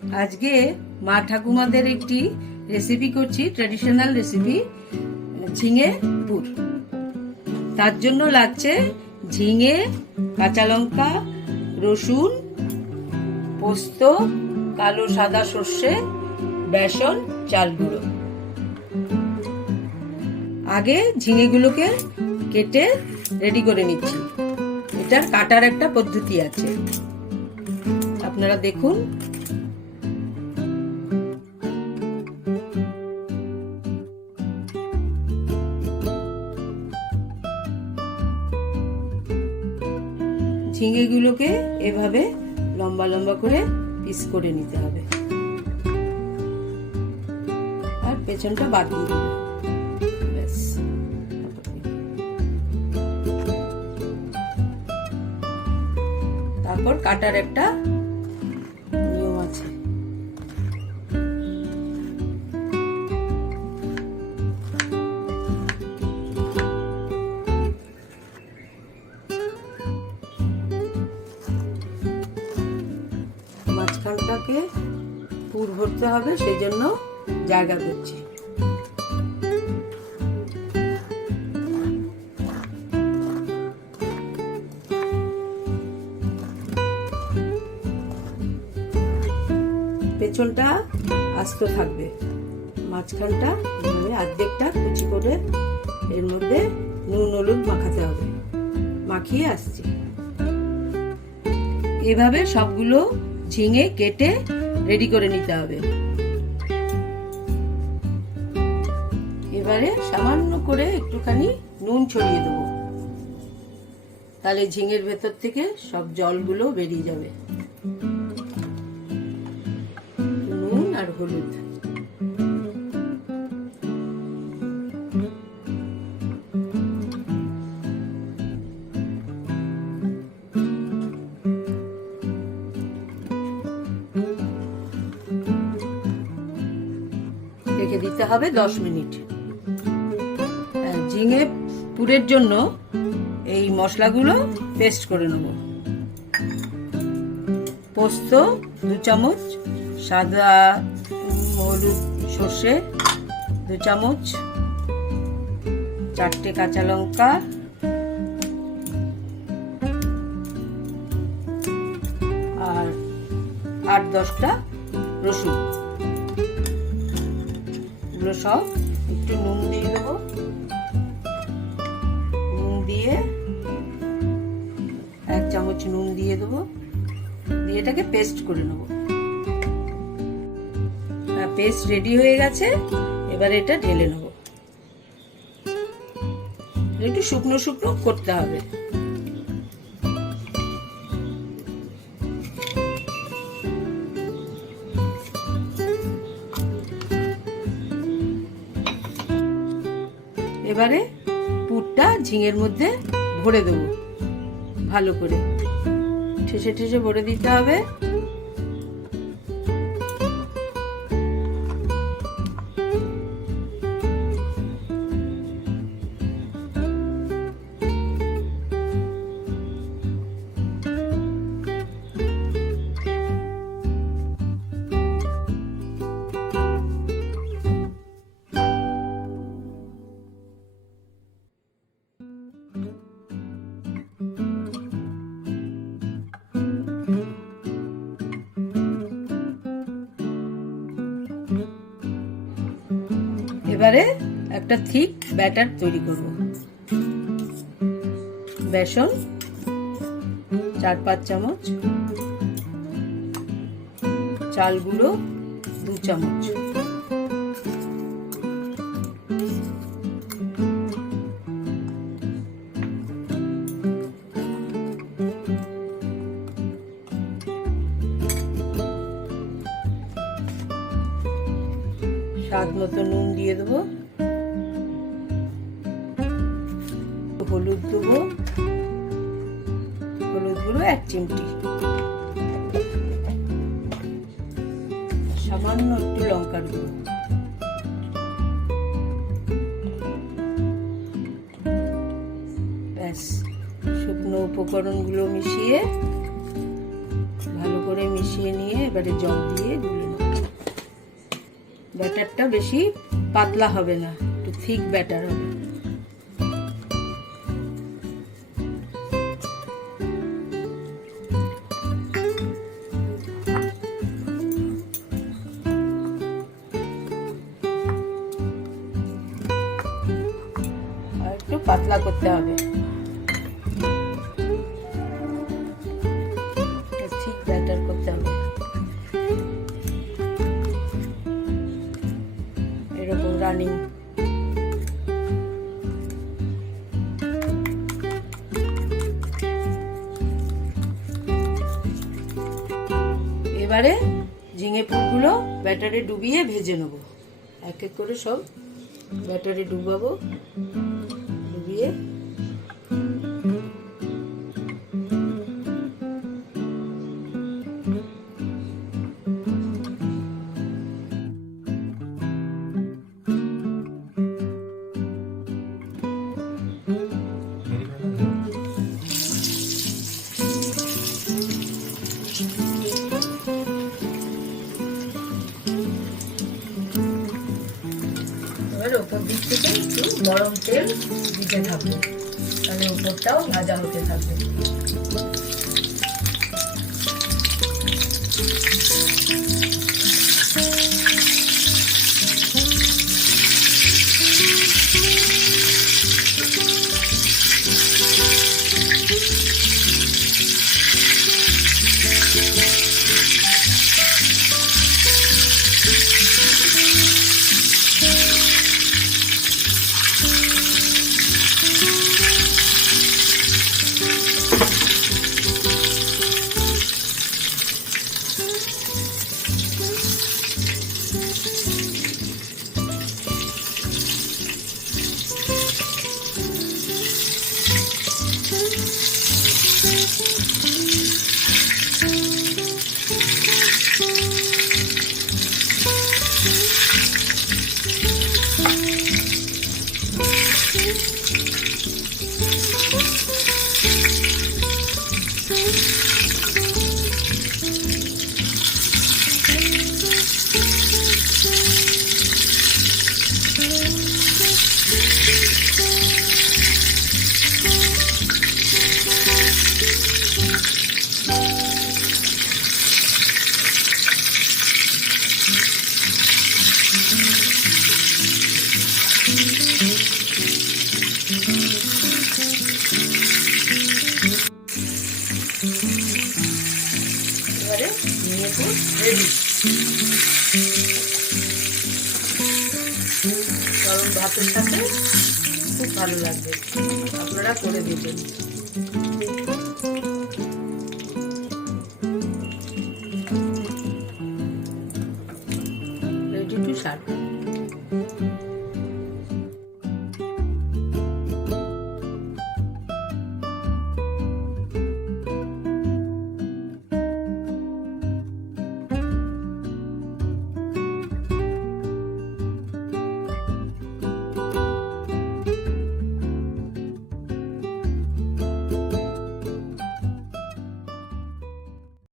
আজকে মা ঠাকুমাদের একটি রেসিপি করছি, ট্র্যাডিশনাল রেসিপি, ঝিঙে পুর। তার জন্য লাগছে ঝিঙে, কাঁচা লঙ্কা, রসুন, পোস্ত, কালো সাদা সর্ষে, বেসন, চাল গুঁড়ো। আগে ঝিঙেগুলোকে কেটে রেডি করে নিচ্ছি। এটার কাটার একটা পদ্ধতি আছে, আপনারা দেখুন। ঝিঙেগুলোকে এভাবে লম্বা লম্বা করে পিস করে নিতে হবে, আর পেছনটা বাদ দিয়ে দিতে হবে। তারপর কাটার একটা নিয়ম আছে। মাঝখানটাকে পুর ভরতে হবে, সেই জন্য জায়গা করছি। পেছনটা আস্ত থাকবে, মাঝখানটা অর্ধেকটা কুচি করে এর মধ্যে নুন হলুদ মাখাতে হবে। মাখিয়ে আসছি। এভাবে সবগুলো ঝিঙে কেটে রেডি করে নিতে হবে। এবারে সামান্য করে একটুখানি নুন ছড়িয়ে দেবো, তাহলে ঝিঙের ভেতর থেকে সব জলগুলো বেরিয়ে যাবে। নুন আর হলুদ। রেখে দিতে হবে 10 মিনিট। ঝিঙে পুরের জন্য এই মশলাগুলো পেস্ট করে নেব। পোস্ত 2 চামচ, সাদা হলুদ সর্ষে 2 চামচ, 4টে কাঁচা লঙ্কা, আর 8-10টা রসুন। এগুলো সব একটু নুন দিয়ে দেবো। নুন দিয়ে 1 চামচ নুন দিয়ে দেবো, দিয়ে এটাকে পেস্ট করে নেব। পেস্ট রেডি হয়ে গেছে, এবার এটা ঢেলে নেব। একটু শুকনো শুকনো করতে হবে। এবারে পুরটা ঝিঙের মধ্যে ভরে দেবো, ভালো করে ঠেসে ঠেসে ভরে দিতে হবে। এবারে একটা থিক ব্যাটার তৈরি করব। বেসন 4-5 চামচ, চাল গুঁড়ো 2 চামচ, স্বাদ মতো নুন দিয়ে দেবো, হলুদ দেবো, হলুদ গুঁড়ো 1 চিমটি, সামান্য একটু লঙ্কার গুঁড়ো, ব্যাস। শুকনো উপকরণগুলো মিশিয়ে ভালো করে মিশিয়ে নিয়ে এবারে জল দিয়ে গুলে নেব। ব্যাটারটা বেশি পাতলা হবে না, একটু থিক ব্যাটার হবে। আর একটু পাতলা করতে হবে, ঠিক ব্যাটার করতে হবে। এরকম রানিং। এবারে ঝিঙে ফুলগুলো ব্যাটারে ডুবিয়ে ভেজে নেব। এক এক করে সব ব্যাটারে ডুবাবো, ডুবিয়ে উপর দিক থেকে একটু গরম তেল দিতে থাকবো, তাহলে উপরটাও ভাজা হতে থাকবে। এবারে ঝিঙে ফুল রেডি। গরম ভাতের সাথে খুব ভালো লাগবে, আপনারা করে দেবেন।